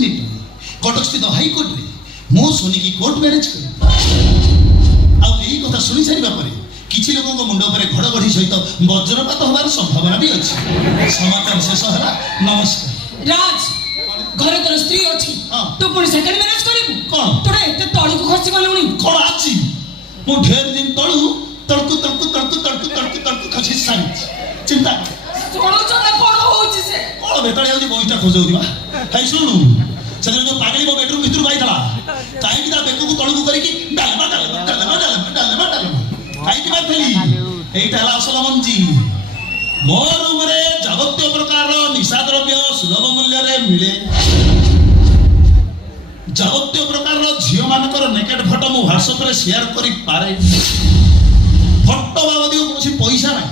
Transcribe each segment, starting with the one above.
Minute Cuttack स्थित high court रे मो सोनी की कोर्ट मैरिज कर कथा शुणी सारा पर किसी लोक मुंड पर घड़घड़ी सहित वज्रपात होबार संभावना भी अच्छी। समाचार शेष है। नमस्कार। राज घर तोर स्त्री अच्छी तू पुणी सेकेंड मैरिज करिबु कौन तोरे एते तळकु खसी गलुनी कौन आछि मो ढेर दिन तळकु खसी सारी चिंता सोणो चना कोन होची से कोन बेताळी होची बहिटा खोजौ दिबा हाय सुनु से जो पागली मो बेडरूम भितर बाइथला काई कि ता बेकु तळकु करी कि डालमा काई कि बाथली एटा ला असल मंजी मो रूम रे जावत्य प्रकार निशा द्रव्य सुलभ मूल्य रे मिले जावत्य प्रकार झियो मानकर नेकेट फोटो मु व्हाट्सएप रे शेयर करी पारे फोटो बाबदी कोनसी पैसा नाही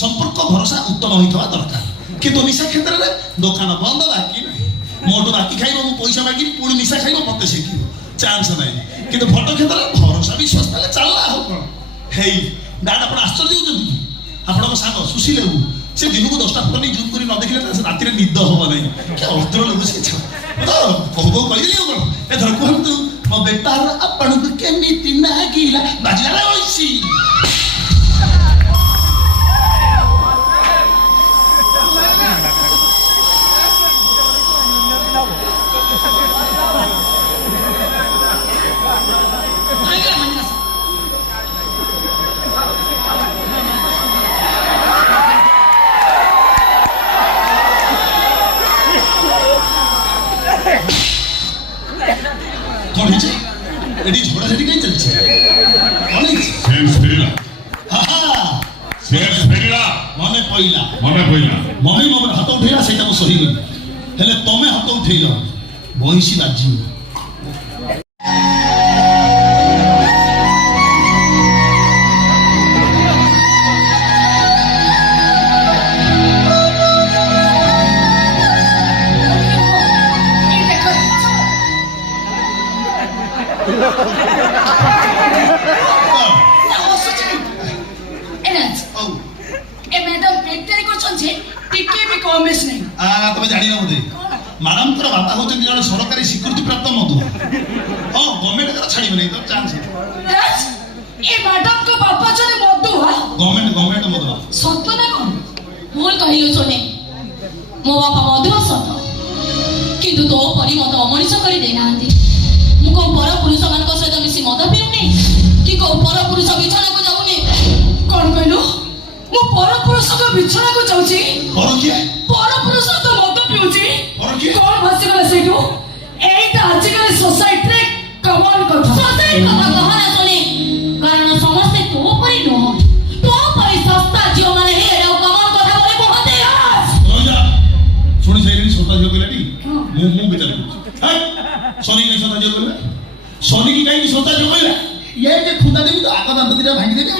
संपर्क भरोसा उत्तम होइथवा दरकार किंतु निशा क्षेत्र रे दुकान बंद बाकी नाही मोटो बाकी खाइबो मु पैसा बाकी पुणी निशा खाइबो मते शिखिबो चांस नाही किंतु फोटो क्षेत्र रे भरोसा विश्वास ताले चलला हो कोन हेई दादा आपण आश्चर्य होउछन्ती आपणको सांग सुशील बाबू से दिन को 10टा फोटो नहीं जूम करी न देखिले राति रे निद होबो नहीं क्या अद्र लोग से छ तो कहबो कहिली हो एथर कहंतु मो बेटार आपणको केमिति नागिला बाजिला होइसी कौन है एडी झोड़ा झड़ी कहीं चल छे कौन है सेल्स फेरिला हां सेल्स फेरिला मने पइला मम्मी मोर हाथ उठेला सेटा को सही गई हेले तमे हाथ उठेला बहिसी बाजी तमे जानी ना बोधे मैडम तोर बापा होते जन सरकारी स्वीकृति प्राप्त मधु हां गवर्नमेंट कर छाड़ी नहीं तो चांस ए मैडम को बापा जने मधु हा गवर्नमेंट मधु सत्य ना कोन मोर कहिलो सोने मो बापा मधु सत किंतु तो परी मत अमनिष करी देनांती मु को पर पुरुष मान को सहित मिसी मद पिउनी कि को पर पुरुष बिछाना को जाउनी कोन कहलो मु पर पुरुष को बिछाना को जाउची पर के पर पुरुष तो मद पिउची पर के कोन भासी गला सेटू एटा आजकल सोसाइटी रे कमन कथा सोसाइटी कथा कहना सुनी कारण समस्त तो परी न तो परी सस्ता जियो माने हे एटा कमन कथा बोले कहते यार रोजा सुनि सैली सस्ता जियो केलाटी मु विचार करछ हाय सोनी के सस्ता जियो केला सोनी की काई सस्ता जियो केला ये जे खुदा देबी तो आका दांत दिरा भांगी देबी